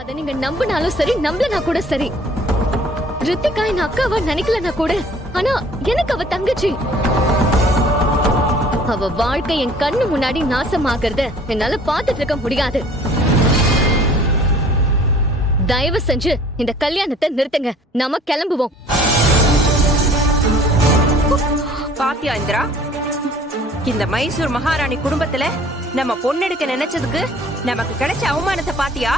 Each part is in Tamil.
அத நீங்க நம்பினாலும் சரி நம்பலனா கூட சரி, ரித்திகா என் அக்காவா நினைக்கலனா கூட, ஆனா எனக்கு அவ தங்கச்சி. அவ வாழ்க்கை என் கண்ணு முன்னாடி நாசமாகறத என்னால பாத்துட்டு இருக்க முடியாது. தயவு செஞ்சு இந்த கல்யாணத்தை நிறுத்துங்க, நாம கிளம்புவோம். பாத்தியா இந்திரா, இந்த மைசூர் மகாராணி குடும்பத்துல நம்ம பொண்ணெடுக்க நினைச்சதுக்கு நமக்கு கிடைச்ச அவமானத்தை பாத்தியா?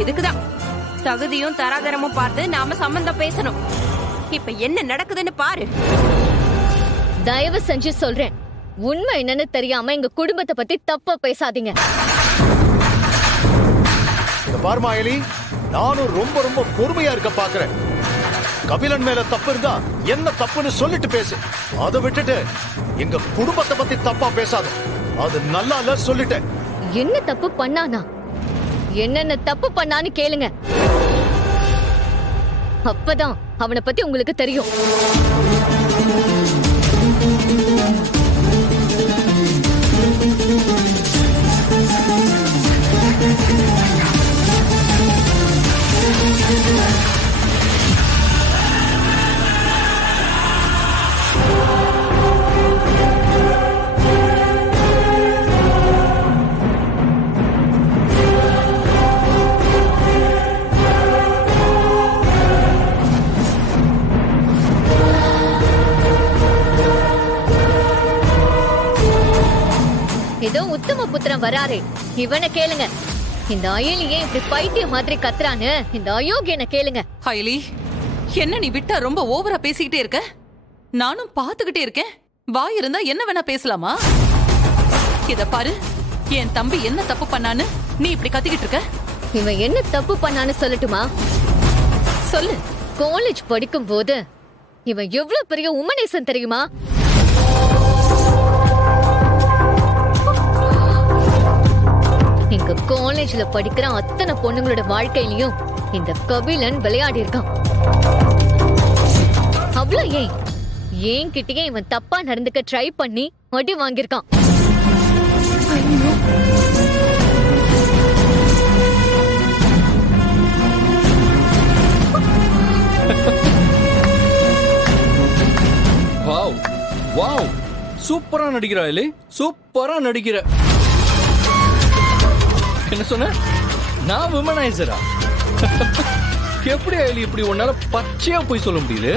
இதுக்குதான் தகுதியும் தராதரமும் பார்த்து நாம சம்பந்தம் பேசணும். இப்ப என்ன நடக்குதுன்னு பாரு. தயவு செஞ்சு சொல்றேன், உண்மை என்னன்னு தெரியாம எங்க குடும்பத்தை பத்தி தப்பா பேசாதீங்க. பாருமா எலி, நானும் ரொம்ப ரொம்ப பொறுமையா இருக்க பாக்குறேன். கபிலன் மேல தப்பு இருந்தா என்ன தப்புன்னு சொல்லிட்டு பேசு. அதை விட்டுட்டு எங்க குடும்பத்தை பத்தி தப்பா பேசாத, அது நல்லா இல்ல சொல்லிட்டேன். என்ன தப்பு பண்ணானா, என்னென்ன தப்பு பண்ணான்னு கேளுங்க, அப்பதான் அவனை பத்தி உங்களுக்கு தெரியும். ஏதோ உத்தம புத்திரன் வராரே, இவனை கேளுங்க. இந்த அயலியே இப்படி பைத்திய மாதிரி கத்துறான்னு இந்த அயோக்கியனை கேளுங்க. அயலி, என்ன நீ விட்டா ரொம்ப ஓவரா பேசிக்கிட்டே இருக்க? நானும் பாத்துக்கிட்டே இருக்கேன். வாய் இருந்தா என்ன வேணா பேசலாமா? இத பாரு, என் தம்பி என்ன தப்பு பண்ணான்னு நீ இப்படி கத்திக்கிட்டு இருக்க? இவன் என்ன தப்பு பண்ணான்னு சொல்லட்டுமா? சொல்லு. காலேஜ் படிக்கும் போது இவன் எவ்வளவு பெரிய உமனேசன் தெரியுமா? இங்க காலேஜ்ல படிக்கிற அத்தனை பொண்ணுங்களோட வாழ்க்கையிலயும் இந்த கபிலன் விளையாடி இருக்கான். அவ்வளவு ஏன் கிட்டயே இவன் தப்பா நடந்துக்க ட்ரை பண்ணி அடி வாங்கியிருக்கான். வாவ் வாவ், சூப்பரா நடிக்கிறா இல்லை? சூப்பரா நடிக்கிற. என்ன சொன்ன? நான் விமனைசரா? எப்படி அயலி இப்படி உன்னால பச்சையா போய் சொல்ல முடியுது?